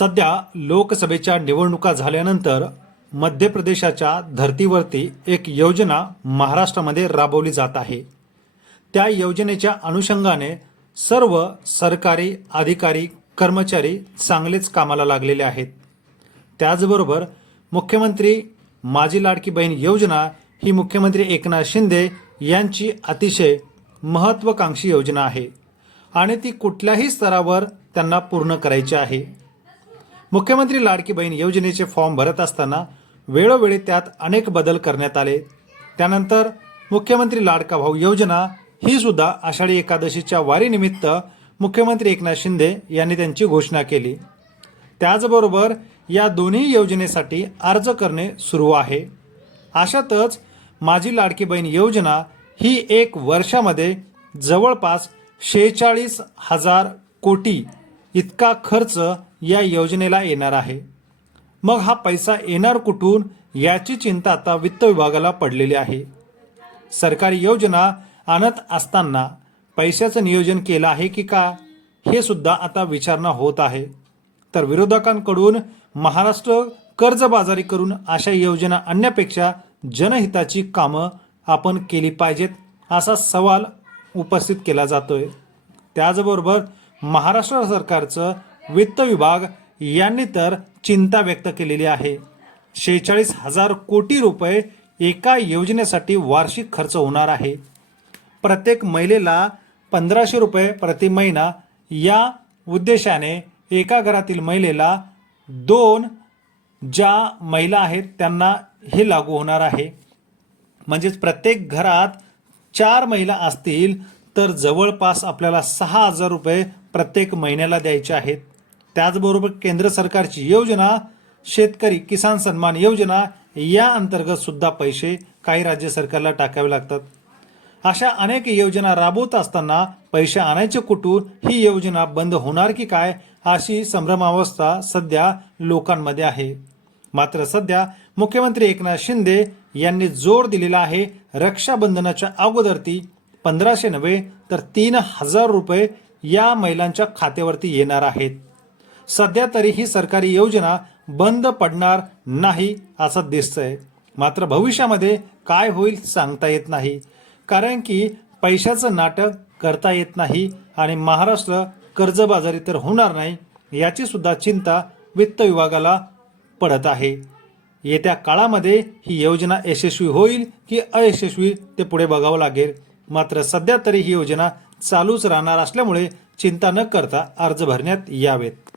सध्या लोकसभेच्या निवडणुका झाल्यानंतर मध्य प्रदेशाच्या धर्तीवरती एक योजना महाराष्ट्रामध्ये राबवली जात आहे. त्या योजनेच्या अनुषंगाने सर्व सरकारी अधिकारी कर्मचारी चांगलेच कामाला लागलेले आहेत. त्याचबरोबर मुख्यमंत्री माझी लाडकी बहीण योजना ही मुख्यमंत्री एकनाथ शिंदे यांची अतिशय महत्त्वाकांक्षी योजना आहे आणि ती कुठल्याही स्तरावर त्यांना पूर्ण करायची आहे. मुख्यमंत्री लाडकी बहीण योजनेचे फॉर्म भरत असताना वेळोवेळी त्यात अनेक बदल करण्यात आले. त्यानंतर मुख्यमंत्री लाडका भाऊ योजना ही सुद्धा आषाढी एकादशीच्या वारीनिमित्त मुख्यमंत्री एकनाथ शिंदे यांनी त्यांची घोषणा केली. त्याचबरोबर या दोन्ही योजनेसाठी अर्ज करणे सुरू आहे. अशातच माझी लाडकी बहीण योजना ही एक वर्षामध्ये जवळपास शेहेचाळीस हजार कोटी इतका खर्च या योजनेला येणार आहे. मग हा पैसा येणार कुठून याची चिंता आता वित्त विभागाला पडलेली आहे. सरकारी योजना आणत असताना पैशाचं नियोजन केलं आहे की का हे सुद्धा आता विचारणा होत आहे. तर विरोधकांकडून महाराष्ट्र कर्जबाजारी करून अशा योजना आणण्यापेक्षा जनहिताची कामं आपण केली पाहिजेत असा सवाल उपस्थित केला जातोय. त्याचबरोबर महाराष्ट्र सरकारचं वित्त विभाग यांनी तर चिंता व्यक्त केलेली आहे. शेहेचाळीस हजार कोटी रुपये एका योजनेसाठी वार्षिक खर्च होणार आहे. प्रत्येक महिलेला पंधराशे रुपये प्रति महिना या उद्देशाने एका घरातील महिलेला दोन ज्या महिला आहेत त्यांना हे लागू होणार आहे. म्हणजेच प्रत्येक घरात चार महिला असतील तर जवळपास आपल्याला सहा हजार रुपये प्रत्येक महिन्याला द्यायचे आहेत. त्याचबरोबर केंद्र सरकारची योजना शेतकरी किसान सन्मान योजना या अंतर्गत सुद्धा पैसे काही राज्य सरकारला टाकावे लागतात. अशा अनेक योजना राबवत असताना पैसे आणायचे कुठून? ही योजना बंद होणार की काय? अशी संभ्रमावस्था सध्या लोकांमध्ये आहे. मात्र सध्या मुख्यमंत्री एकनाथ शिंदे यांनी जोर दिलेला आहे रक्षाबंधनाच्या अगोदर ती पंधराशे नव्हे तर तीन हजार रुपये या महिलांच्या खात्यावरती येणार आहेत. सध्या तरी ही सरकारी योजना बंद पडणार नाही असं दिसतंय. मात्र भविष्यामध्ये काय होईल सांगता येत नाही. कारण की पैशाचं नाटक करता येत नाही आणि महाराष्ट्र कर्जबाजारी तर होणार नाही याची सुद्धा चिंता वित्त विभागाला पडत आहे. येत्या काळामध्ये ही योजना यशस्वी होईल की अयशस्वी ते पुढे बघावं लागेल. मात्र सध्या तरी ही योजना चालूच राहणार असल्यामुळे चिंता न करता अर्ज भरण्यात यावेत.